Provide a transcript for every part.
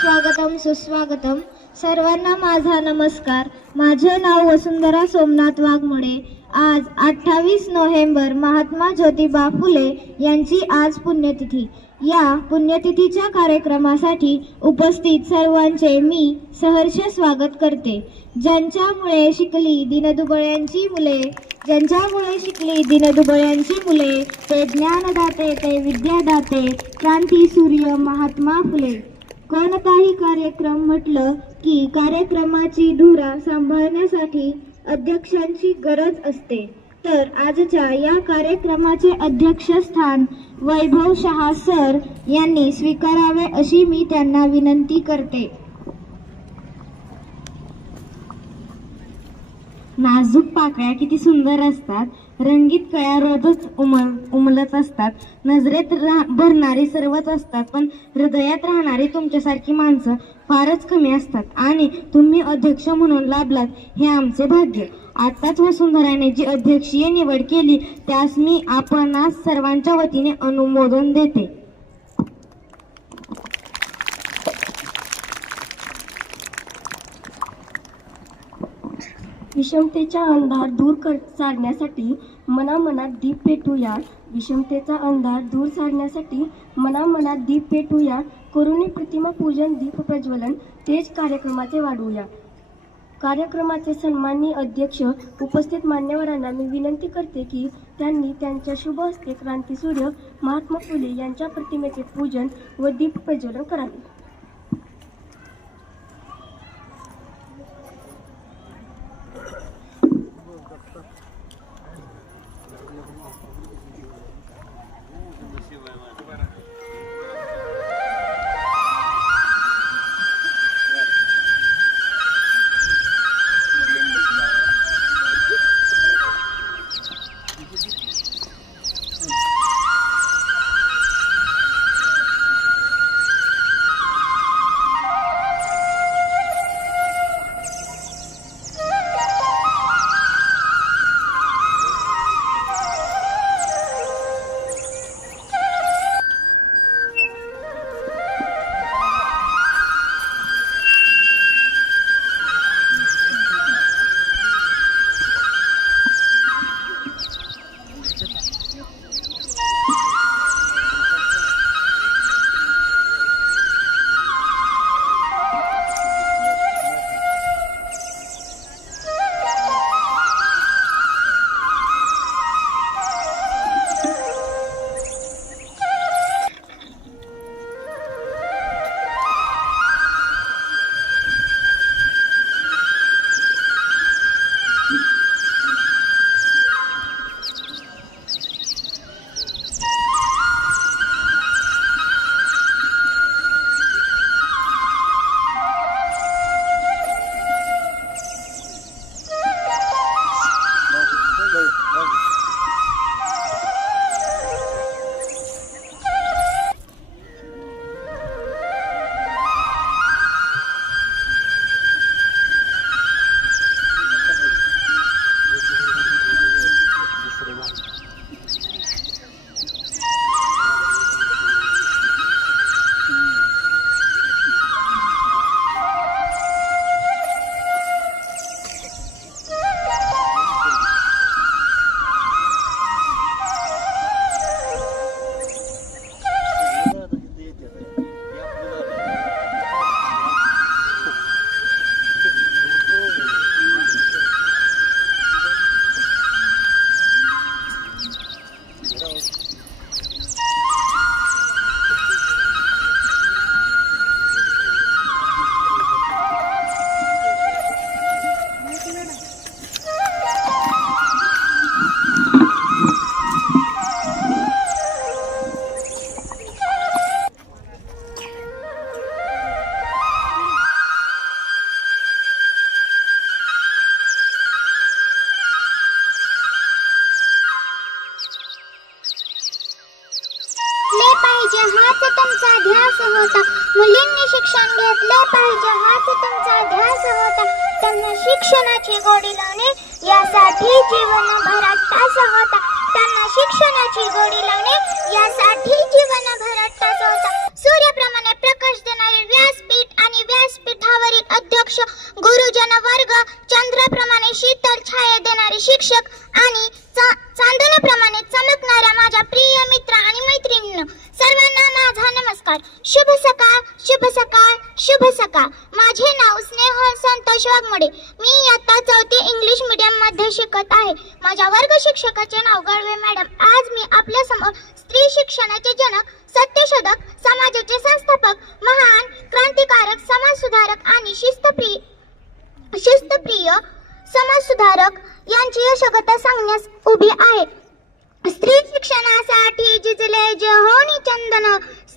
स्वागतम सुस्वागतम. सर्वांना माझा नमस्कार. माझे नाव वसुंधरा सोमनाथ वाघमोडे. आज अठ्ठावीस नोव्हेंबर महात्मा ज्योतिबा फुले यांची आज पुण्यतिथी. या पुण्यतिथीच्या कार्यक्रमासाठी उपस्थित सर्वांचे मी सहर्ष स्वागत करते. ज्यांच्यामुळे शिकली दिनदुबळ्यांची मुले ज्यांच्यामुळे शिकली दिनदुबळ्यांची मुले ते ज्ञानदाते ते विद्यादाते क्रांती सूर्य महात्मा फुले. कोणताही कार्यक्रम म्हटलं की कार्यक्रमाची धुरा सांभाळण्यासाठी अध्यक्षांची गरज असते. तर आजच्या या कार्यक्रमाचे अध्यक्षस्थान वैभव शहा सर यांनी स्वीकारावे अशी मी त्यांना विनंती करते. नाजूक पाकळ्या किती सुंदर असतात. रंगीत कळ्या रोजच उमल उमलत असतात. नजरेत रा भरणारी सर्वच असतात पण हृदयात राहणारी तुमच्यासारखी माणसं फारच कमी असतात. आणि तुम्ही अध्यक्ष म्हणून लाभलात हे आमचे भाग्य. आत्ताच वसुंधराने जी अध्यक्षीय निवड केली त्यास मी आपणास सर्वांच्या वतीने अनुमोदन देते. विषमतेचा अंधार दूर कर सारण्यासाठी मनामनात दीप पेटूया. विषमतेचा अंधार दूर सारण्यासाठी मनामनात दीप पेटूया. करुणी प्रतिमा पूजन दीप प्रज्वलन तेज कार्यक्रमाचे वाढवूया. कार्यक्रमाचे सन्माननीय अध्यक्ष उपस्थित मान्यवरांना मी विनंती करते की त्यांनी त्यांच्या शुभ हस्ते क्रांतीसूर्य महात्मा फुले यांच्या प्रतिमेचे पूजन व दीप प्रज्वलन करावे.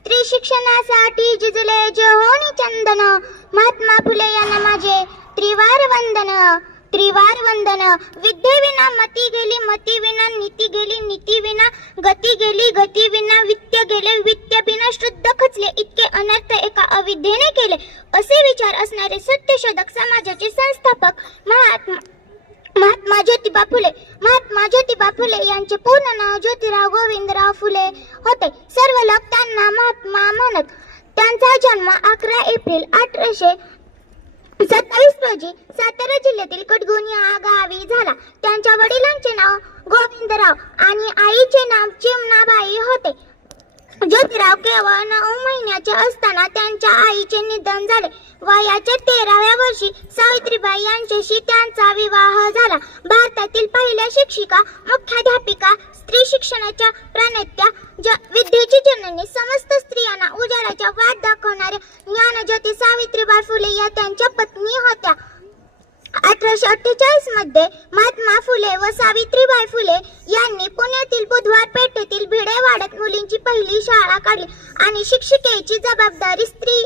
स्त्री शिक्षणासाठी जिजले जहोनी चंदन महात्मा फुले यांना माझे त्रिवार वंदन त्रिवार वंदन. विद्येविना मती गेली मती विना नीती गेली नीती विना गती गेली गती विना वित्त गेले वित्त बिना शुद्ध खचले इतके अनर्थ एका अविद्येने केले. असे विचार असणारे सत्यशोधक समाजाचे संस्थापक महात्मा महात्मा ज्योतिबा फुले महात्मा ज्योतिबा फुले यांचे पूर्ण नाव ज्योतिराव गोविंदराव फुले होते. सर्व लोक त्यांना महात्मा म्हणत त्यांचा जन्म अकरा एप्रिल अठराशे सत्तावीस रोजी सातारा जिल्ह्यातील कटगुण या गावी झाला. त्यांच्या वडिलांचे नाव गोविंदराव आणि आईचे नाव चिमणाबाई होते. ज्योतिराव केवळ नऊ महिन्याचे असताना त्यांच्या आईचे निधन झाले. वयाच्या तेराव्या वर्षी सावित्रीबाई यांच्याशी त्यांचा विवाह झाला. भारतातील पहिल्या शिक्षिका मुख्याध्यापिका स्त्री शिक्षणाच्या प्रणेत्या ज विद्येची जननी समस्त स्त्रियांना उजाडाच्या वाट दाखवणाऱ्या ज्ञानज्योती सावित्रीबाई फुले या त्यांच्या पत्नी होत्या. अठराशे अठ्ठेचाळीसमध्ये महात्मा फुले व सावित्रीबाई फुले यांनी पुण्यातील बुधवार पेठेतील भिडे वाढत मुलींची पहिली शाळा काढली आणि शिक्षिकेची जबाबदारी स्त्री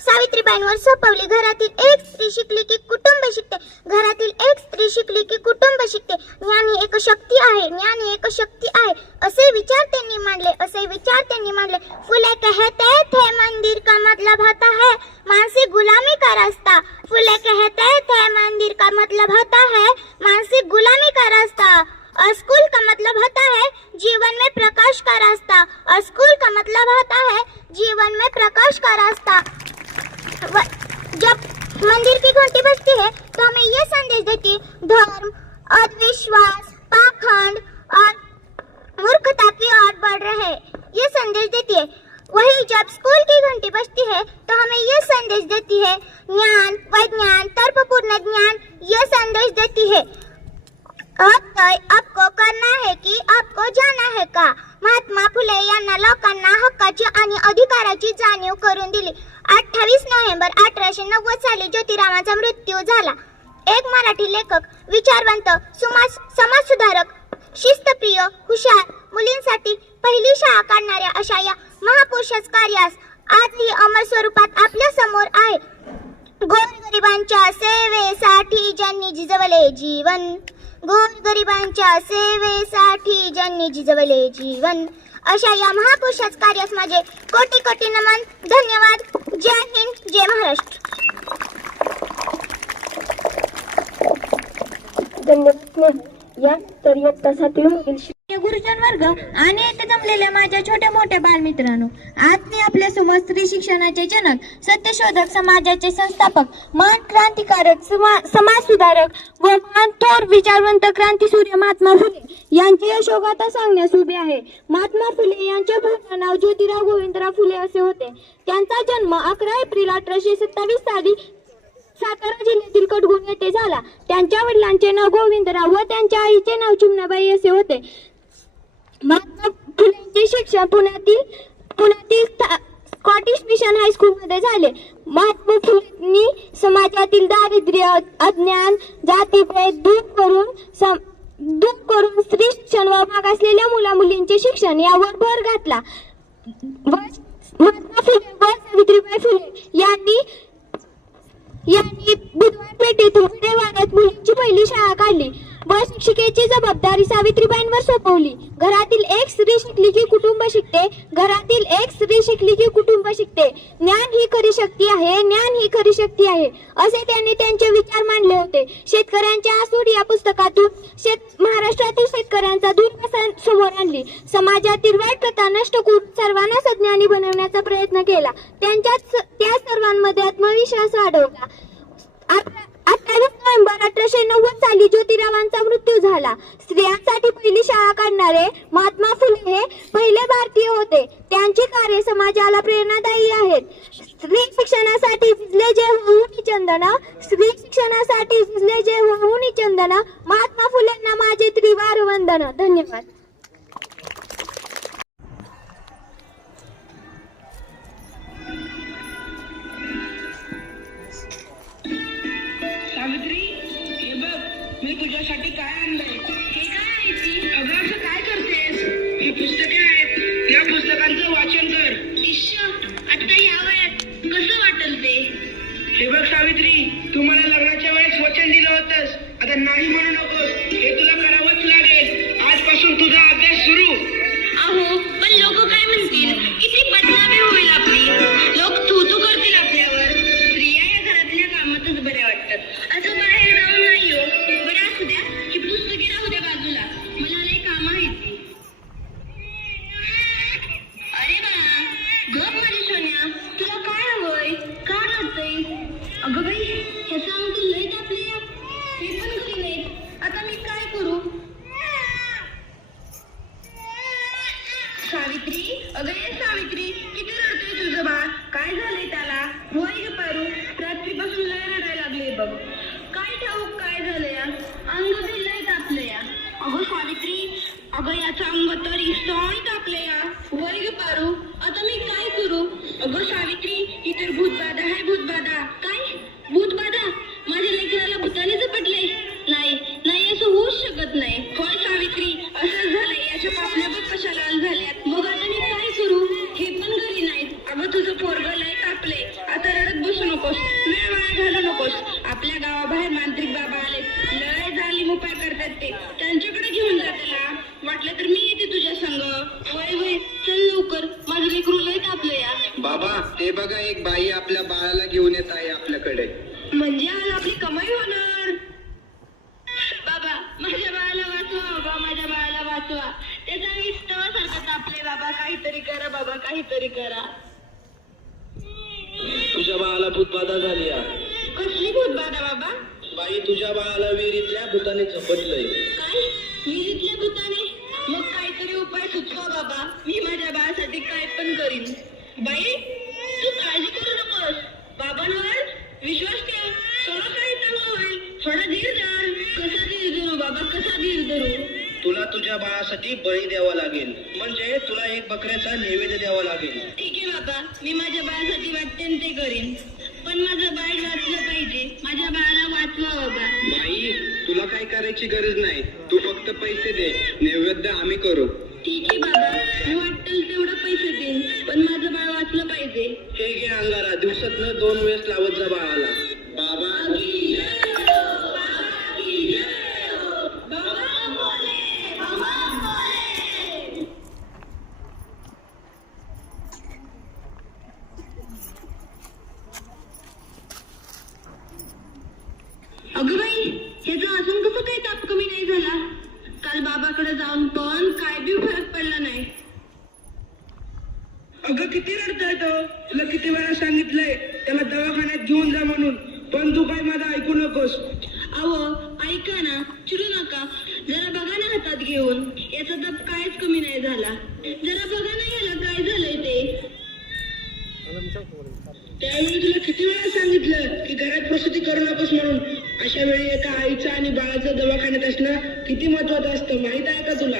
सावित्रीबाईंवर सोपवली. घरातील एक स्त्री शिकली की कुटुंब शिकते. घरातील एक स्त्री शिकली की कुटुंब शिकते. ज्ञान ही एक शक्ती आहे ज्ञान ही एक शक्ती आहे असे विचार त्यांनी मांडले असे विचार त्यांनी मांडले. फुले कहते थे मंदिर का मतलब होता है मानसिक गुलामी का रास्ता फुले कहते थे मंदिर का मतलब होता है मानसिक गुलामी का रास्ता और स्कूल का मतलब होता है जीवन में प्रकाश का रास्ता और स्कूल का मतलब होता है जीवन में प्रकाश का रास्ता व- जब मंदिर की घंटी बजती है तो हमें ये संदेश देती है धर्म अंधविश्वास पाखंड और मूर्खता की ओर बढ़ रहे ये संदेश देती है वही जब स्कूल की घंटी बजती है तो हमें ये संदेश देती है ज्ञान विज्ञान तर्कपूर्ण ज्ञान ये संदेश देती है अब तय आपको करना है की आपको जाना है का महात्मा फुले यांना लोकांना हक्काची आणि अधिकाराची जाणीव करून दिली अठ्ठावीस नोव्हेंबर अठराशे नव्वद साली ज्योतिरामाचा मृत्यू झाला एक मराठी लेखक विचारवंत समाज समाजसुधारक शिस्तप्रिय हुशार मुलींसाठी पहिली शाळा काढणाऱ्या अशा या महापुरुषाच कार्यास आजही अमर स्वरूपात आपल्यासमोर आहे. गोरगरिबांच्या सेवेसाठी ज्यांनी जिजवले जीवन गोरगरिबांच्या सेवेसाठी ज्यांनी जिजवले जीवन अशा या महापुरुषाच कार्यास माझे कोटी कोटी नमन धन्यवाद. जय हिंद जय महाराष्ट्र. या तर इयत्ता सातवीमधील प्रिय गुरुजन वर्ग आणि येथे जमलेल्या माझ्या छोट्या मोठ्या बालमित्रांनो आज मी आपल्यासमोर स्त्री शिक्षणाचे जनक सत्यशोधक समाजाचे संस्थापक महान क्रांतिकारक समाज सुधारक व महान थोर विचारवंत क्रांती सूर्य महात्मा फुले यांची यशोगाथा सांगण्यास उभे आहे. महात्मा फुले यांचे पूर्ण नाव ज्योतिराव गोविंदराव फुले असे होते. त्यांचा जन्म अकरा एप्रिल अठराशे सत्तावीस साली सातारा जिल्ह्यातील कटगुण येथे झाला. त्यांच्या वडिलांचे नाव गोविंदराव व त्यांच्या आईचे नाव चिमणाबाई असे होते. महात्मा फुलेंचे शिक्षण पुण्यातील पुण्यातील स्कॉटिश मिशन हायस्कूल मध्ये झाले. महात्मा फुलेंनी समाजातील दारिद्र्य अज्ञान जातीभेद दूर करून सम- दूर करून स्त्री शिक्षण व मागासलेल्या मुला मुलींचे शिक्षण यावर भर घातला. महात्मा फुले व सावित्रीबाई फुले यांनी यांनी बुधवार पेठेतून विडेवाड्यात मुलींची पहिली शाळा काढली. व शिक्षिकेची जबाबदारी सावित्रीबाईंवर सोपवली. घरातील एक स्त्री शिकली की कुटुंब शिकते. घरातील एक स्त्री शिकली की कुटुंब शिकते. ज्ञान ही खरी शक्ती आहे ज्ञान ही खरी शक्ती आहे असे त्यांनी त्यांचे विचार मांडले होते. शेतकऱ्यांच्या आसूड या पुस्तकातून शेत महाराष्ट्रातील शेतकऱ्यांचा दुर्दशा समोर आणली. समाजातील वाईट प्रथा नष्ट करून सर्वांना सज्ञानी बनवण्याचा प्रयत्न केला. त्यांच्यात त्या सर्वांमध्ये आत्मविश्वास वाढवला. अठ्ठावीस अठराशे नव्वद साली ज्योतिरावांचा मृत्यू झाला. स्त्रियांसाठी पहिली शाळा काढणारे महात्मा फुले हे पहिले भारतीय होते. त्यांची कार्य समाजाला प्रेरणादायी आहेत. स्त्री शिक्षणासाठी झिजले जे होऊनी चंदन स्त्री शिक्षणासाठी झिजले जे होऊनी चंदन महात्मा फुलेंना माझे त्रिवार वंदन. धन्यवाद. तुझ्यासाठी काय आणलंय? हे काय आहे ती? अगं असं काय करतेस? ही पुस्तके आहेत. या पुस्तकांचं वाचन कर. इश्श आता या वयात कसं वाटल ते? हे बघ सावित्री तू मला लग्नाच्या वेळेस वचन दिलं होतंस. आता नाही म्हणू रात्रीपासून लय रडायला लागले बघ. काय ठाऊक काय झालं या? अंग बी लय तापलं या. अगं सावित्री अगं याचं अंग तर इस्तोय तापलं या. वैग पारू आता मी काय करू? अगं सावित्री ही तर भूतबाधा आहे भूतबाधा. एक बाई आपल्या बाळाला घेऊन येत आहे आपल्याकडे. म्हणजे आज आपली कमाई होणार? बाबा माझ्या बाळाला वाचवा बाबा माझ्या बाळाला वाचवा. त्याचा विस्तवासारखं तापले बाबा. काहीतरी करा बाबा काहीतरी करा. तुझ्या बाळाला भूतबाधा झाली. कसली भूतबाधा बाबा? बाई तुझ्या बाळाला विहिरीतल्या भूताने झपटलंय. काय? विहिरीतल्या भूताने? मग काहीतरी उपाय सुचवा बाबा. मी माझ्या बाळासाठी काय पण करीन. बाई तू काळजी करू नकोस. बाबांवर विश्वास ठेव. सगळं काही चांगलं होईल थोडा धीर धर कसा धीर धरू? बाबा कसा धीर धरू? तुला तुझ्या बाळासाठी बळी द्यावा लागेल. म्हणजे तुला एक बकऱ्याचा नैवेद्य द्यावा लागेल. ठीक आहे बाबा. मी माझ्या बाळासाठी वाटते न ते करीन. पण माझं बाळ वाचलं पाहिजे. माझ्या बाळाला वाचवा बाबा बाई तुला काय करायची गरज नाही. तू फक्त पैसे दे. नैवेद्य आम्ही करू. ठीक आहे बाबा. मी वाटेल तेवढं पैसे देईन पण माझं बाळ वाचलं पाहिजे. हे घे अंगारा दिवसात दोन वेळेस लावत जा बाळाला बाबा अगं बाई ह्याचा अजून कसं काही ताप कमी नाही झाला काल बाबाकडे जाऊन पण काय बी फरक पडला नाही अगं किती रडतोय तो? तुला किती वेळा सांगितलंय त्याला दवाखान्यात घेऊन जा म्हणून. पण तू काय माझं ऐकू नकोस. अहो ऐका ना चिडू नका. जरा बघा ना हातात घेऊन. याचा ताप कायच कमी नाही झाला. जरा बघा ना याला काय झालंय ते. त्यावेळी तुला किती वेळा सांगितलं की घरात प्रसूती करू नकोस म्हणून? अशा वेळी एका आईचं आणि बाळाचं दवाखान्यात असणं किती महत्वाचं असतं माहीत आहे का तुला?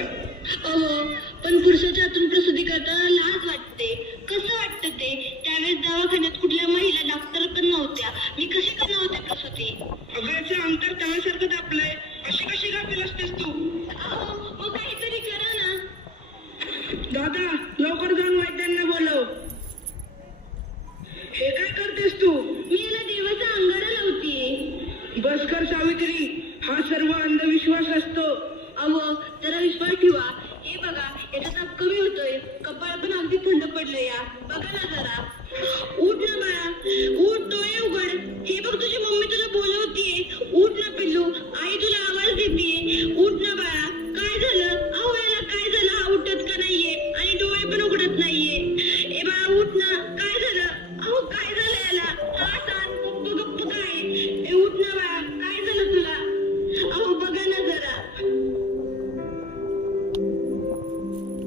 अहो पण पुरुषाच्या हातून प्रसूती करताना लाज वाटते कसं वाटतं ते त्यावेळेस दवाखान्यात कुठल्या महिला डॉक्टर पण नव्हत्या मी कशी करणार होते प्रसूती अगं याचं अंतर तव्यासारखं दापलंय अशी कशी गाफील असतेस तू अहो मग काहीतरी करा ना दादा लवकर जाऊन वैद्यांना बोलव. हे काय करतेस तू? मी याला देवाचा अंगारा लावतीये बस कर सावित्री हा सर्व अंधविश्वास असतो. अहो जरा विश्वास ठेवा. हे बघा याचा ताप कमी होतोय. कपाळ पण अगदी थंड पडलंय या. बघा ना जरा. उठ ना बाळा. उठ डोळे उघड. हे बघ तुझी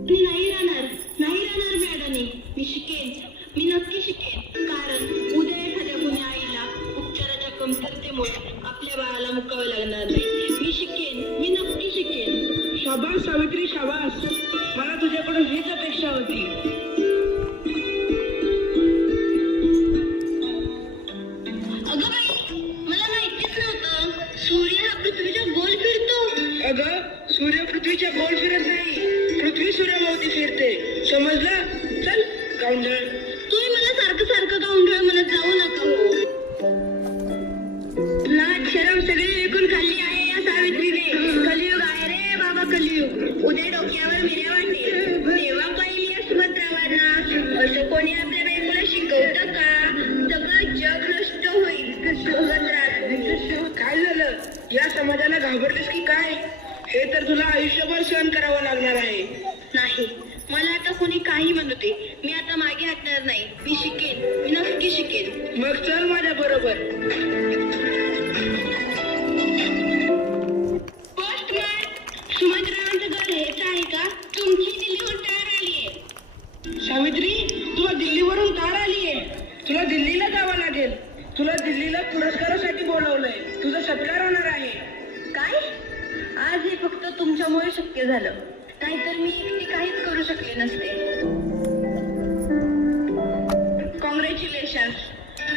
मी नाही राहणार नाही राहणार मॅडम मी शिकेन. घाबरलीस की काय? हे तर तुला आयुष्यभर सहन करावं लागणार आहे. फक्त तुमच्यामुळे शक्य झालं. नाहीतर मी एकटी काहीच करू शकले नसते. कॉंग्रॅच्युलेशन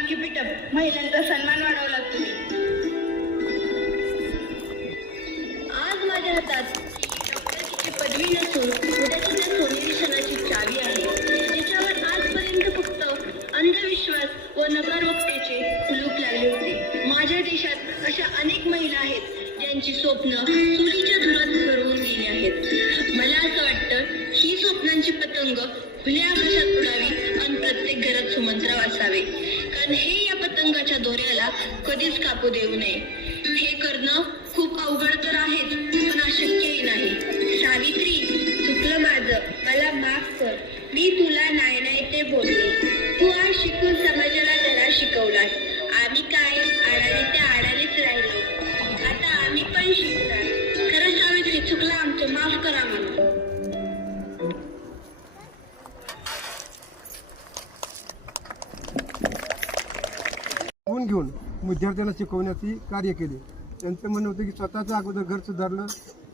किपिटअप महिलांचा सन्मान वाढवला तुम्ही. आज माझ्या हातात डॉक्टरची पदवी नसून उद्याच्या त्या सोनेरी क्षणाची चावी आहे. त्याच्यावर आजपर्यंत फक्त अंधविश्वास व नकारात्मकतेचे कुलूप लागले होते. माझ्या देशात अशा अनेक महिला आहेत. त्यांची स्वप्न चुलीच्या धुरात भरवून गेली आहेत. मला असं वाटतं ही स्वप्नांची पतंग खुल्या आकाशात उडावी आणि प्रत्येक घरात सुमंत्राव असावे कारण हे या पतंगाच्या दोऱ्याला कधीच कापू देऊ नये. हे करणं खूप अवघड तर आहेच पण अशक्यही नाही. सावित्री चुकलं माझं. मला माफ कर. मी तुला नाही नाही ते बोलले. तू आज शिकून समाजाला जरा शिकवलास. आम्ही काय आडाने ते आता खरं सावित्री आमचं. माफ करा मला. गुण घेऊन विद्यार्थ्यांना शिकवण्याची कार्य केले. त्यांचं म्हणणं होतं की स्वतःचं अगोदर घर सुधारलं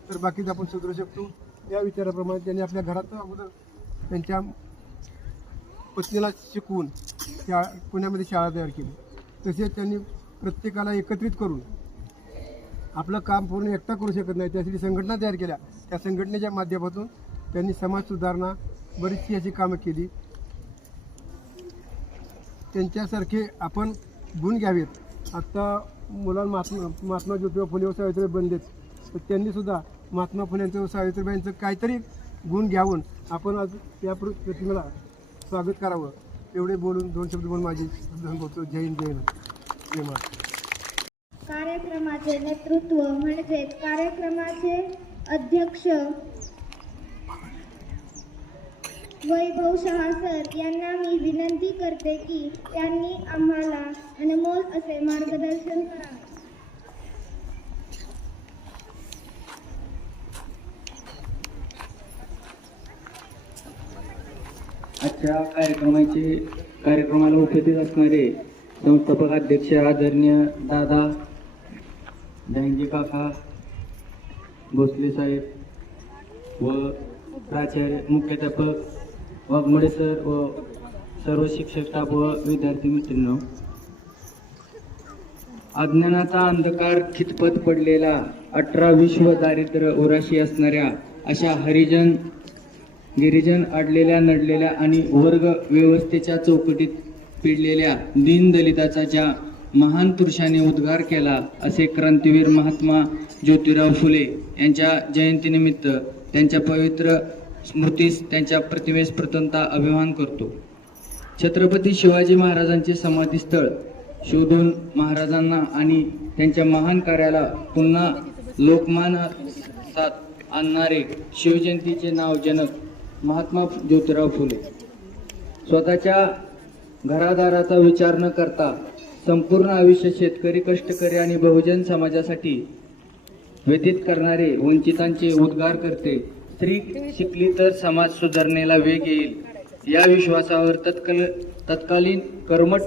तर बाकीचं आपण सुधारू शकतो. या विचाराप्रमाणे त्यांनी आपल्या घरात अगोदर त्यांच्या पत्नीला शिकवून शा पुण्यामध्ये शाळा तयार केली. तसेच त्यांनी प्रत्येकाला एकत्रित करून आपलं काम पूर्ण एकटा करू शकत नाही. त्यासाठी संघटना तयार केल्या. त्या संघटनेच्या माध्यमातून त्यांनी समाज सुधारणा बरीचशी अशी कामं केली. त्यांच्यासारखे आपण गुण घ्यावेत. आत्ता मुलांना महात्मा महात्मा ज्योतिबा फुले व सावित्रीबाई बनलेत. तर त्यांनीसुद्धा महात्मा फुलेंचं व सावित्रीबाईंचं काहीतरी गुण घ्यावून आपण आज या प्रतिमेला स्वागत करावं. एवढे बोलून दोन शब्द बोलून माझी. जय हिंद जय हिंद जय महाराष्ट्र. कार्यक्रमाचे नेतृत्व म्हणजेच कार्यक्रमाचे अध्यक्ष वैभव शहा सर यांना मी विनंती करते की त्यांनी आम्हाला अनमोल असे मार्गदर्शन करावे आजच्या कार्यक्रमाचे कार्यक्रमाला उपस्थित असणारे संस्थापक अध्यक्ष आदरणीय दादा जयंती काका भोसले साहेब व प्राचार्य मुख्याध्यापक वाघमोडे सर व सर्व शिक्षक स्टाफ व विद्यार्थी मित्रांनो. अज्ञानाचा अंधकार खितपत पडलेला अठरा विश्व दारिद्र्य उराशी असणाऱ्या अशा हरिजन गिरिजन अडलेल्या नडलेल्या आणि वर्ग व्यवस्थेच्या चौकटीत पिडलेल्या दीनदलिताचा ज्या महान पुरुषाने उद्गार केला असे क्रांतीवीर महात्मा ज्योतिराव फुले यांच्या जयंतीनिमित्त त्यांच्या पवित्र स्मृतीस त्यांच्या प्रतिमेस प्रथमता अभिमान करतो. छत्रपती शिवाजी महाराजांचे समाधीस्थळ शोधून महाराजांना आणि त्यांच्या महान कार्याला पुन्हा लोकमानसात आणणारे शिवजयंतीचे नाव जनक महात्मा ज्योतिराव फुले. स्वतःच्या घरादाराचा विचार न करता संपूर्ण आयुष्य शेतकरी कष्टकरी आणि बहुजन समाजासाठी व्यतीत करणारे वंचितांचे उद्गार करते. स्त्री शिकली तर समाज सुधारणेला वेग येईल. या विश्वासावर तत्काल तत्कालीन कर्मठ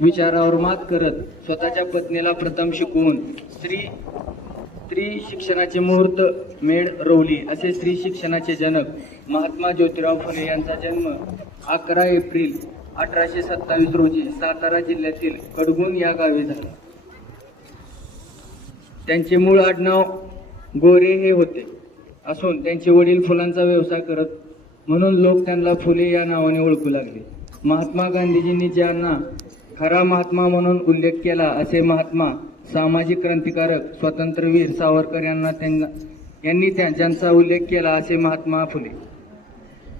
विचारावर मात करत स्वतःच्या पत्नीला प्रथम शिकवून स्त्री स्त्री शिक्षणाचे मुहूर्त मेढ रोवली. असे स्त्री शिक्षणाचे जनक महात्मा ज्योतिराव फुले यांचा जन्म अकरा एप्रिल अठराशे सत्तावीस रोजी सातारा जिल्ह्यातील कडगुण या गावी झाला. त्यांचे मूळ आडनाव गोरे हे होते. असून त्यांचे वडील फुलांचा व्यवसाय करत म्हणून लोक त्यांना फुले या नावाने ओळखू लागले. महात्मा गांधीजींनी ज्यांना खरा महात्मा म्हणून उल्लेख केला असे महात्मा सामाजिक क्रांतिकारक स्वातंत्र्यवीर सावरकर यांना त्यांना यांनी त्यांचा उल्लेख केला असे महात्मा फुले.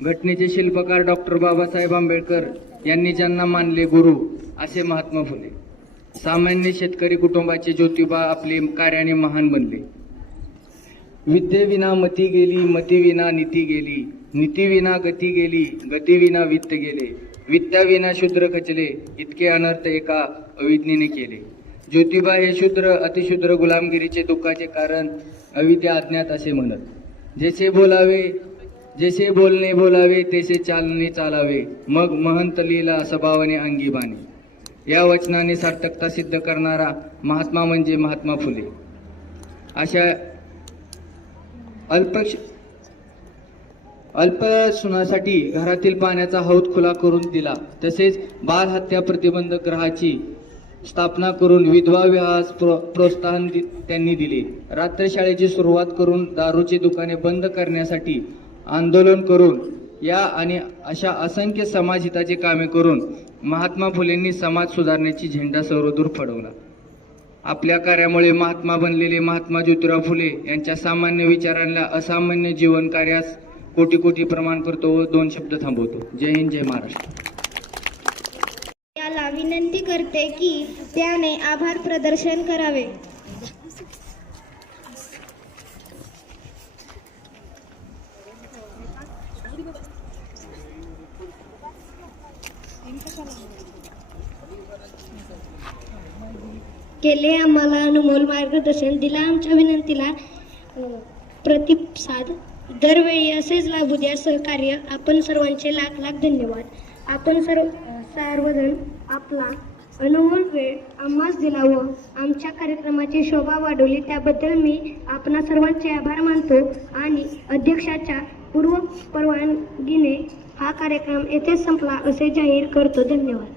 घटनेचे शिल्पकार डॉक्टर बाबासाहेब आंबेडकर यांनी ज्यांना मानले गुरु असे महात्मा फुले. सामान्य शेतकरी कुटुंबाचे ज्योतिबा आपले कार्याने महान बनले. विद्येविना मती गेली मतीविना नीती गेली. नीतीविना गती गेली गतीविना वित्त गेले. वित्ताविना शूद्र खचले इतके अनर्थ एका अविज्ञेने केले. ज्योतिबा हे शूद्र अतिशूद्र गुलामगिरीचे दुःखाचे कारण अविद्या अज्ञात असे म्हणत. जसे बोलावे जसे बोलणे बोलावे तसे चालणे चालावे मग महंत लीला स्वभावाने अंगी बाणे या वचनाने सार्थकता सिद्ध करणारा महात्मा म्हणजे महात्मा फुले. अशा अल्प अल्पसुनासाठी घरातील पाण्याचा हौद खुला करून दिला. तसेच बाल हत्या ग्रहाची स्थापना करून विधवा विवाहास प्रो प्रोत्साहन दि- त्यांनी दिले. रात्रशाळेची सुरुवात करून दारूची दुकाने बंद करण्यासाठी आंदोलन करून या आणि अशा असंख्य समाजहिताची कामे करून महात्मा फुलेंनी समाज सुधारण्याची झेंडा सर्वदूर फडवला. आपल्या कार्यामुळे महात्मा बनलेले महात्मा ज्योतिराव फुले यांच्या सामान्य विचारांना असामान्य जीवन कार्यास कोटी कोटी प्रमाण करतो व दोन शब्द थांबवतो. जय हिंद जय महाराष्ट्र. याला विनंती करते की त्याने आभार प्रदर्शन करावे. केले आम्हाला अनुमोल मार्गदर्शन दिला आमच्या विनंतीला प्रतिसाद दरवेळी असेच लाभू द्या सहकार्य. आपण सर्वांचे लाख लाख धन्यवाद. आपण सर्व सर्वजण आपला अनुमोल वेळ आम्हास दिला व आमच्या कार्यक्रमाची शोभा वाढवली. त्याबद्दल मी आपणा सर्वांचे आभार मानतो आणि अध्यक्षाच्या पूर्व परवानगीने हा कार्यक्रम येथे संपला असे जाहीर करतो. धन्यवाद.